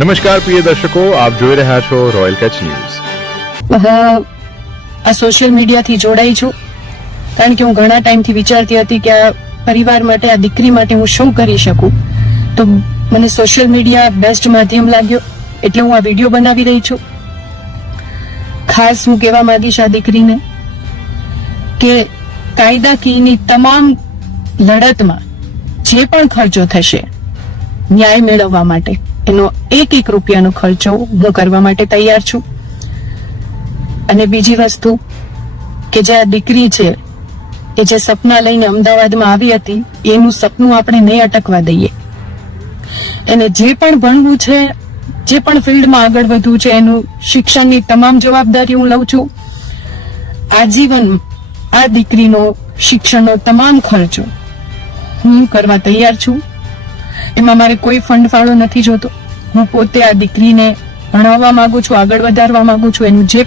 નમસ્કાર પ્રિય દર્શકો, આપ જોઈ રહ્યા છો રોયલ કચ્છ ન્યૂઝ. આ સોશિયલ મીડિયાથી જોડાઈ છું કારણ કે હું ઘણા ટાઈમથી વિચારતી હતી કે આ પરિવાર માટે, આ દીકરી માટે હું શું કરી શકું. તો મને સોશિયલ મીડિયા બેસ્ટ માધ્યમ લાગ્યો, એટલે હું આ વિડીયો બનાવી રહી છું. ખાસ હું કહેવા માંગીશ આ દીકરીને કે કાયદાકીયની તમામ લડતમાં જે પણ ખર્ચો થશે ન્યાય મેળવવા માટે, એનો એક રૂપિયાનો ખર્ચો હું કરવા માટે તૈયાર છું. અને બીજી વસ્તુ કે જે આ દીકરી છે એ જે સપના લઈને અમદાવાદમાં આવી હતી, એનું સપનું આપણે નહીં અટકવા દઈએ. એને જે પણ ભણવું છે, જે પણ ફિલ્ડમાં આગળ વધવું છે, એનું શિક્ષણની તમામ જવાબદારી હું લઉં છું. આજીવન આ દીકરીનો શિક્ષણનો તમામ ખર્ચો હું કરવા તૈયાર છું. એમાં મારે કોઈ ફંડ ફાળો નથી જોતો. હું પોતે આ દીકરીને ભણાવવા માંગુ છું, આગળ વધારવા માંગુ છું. એનું જે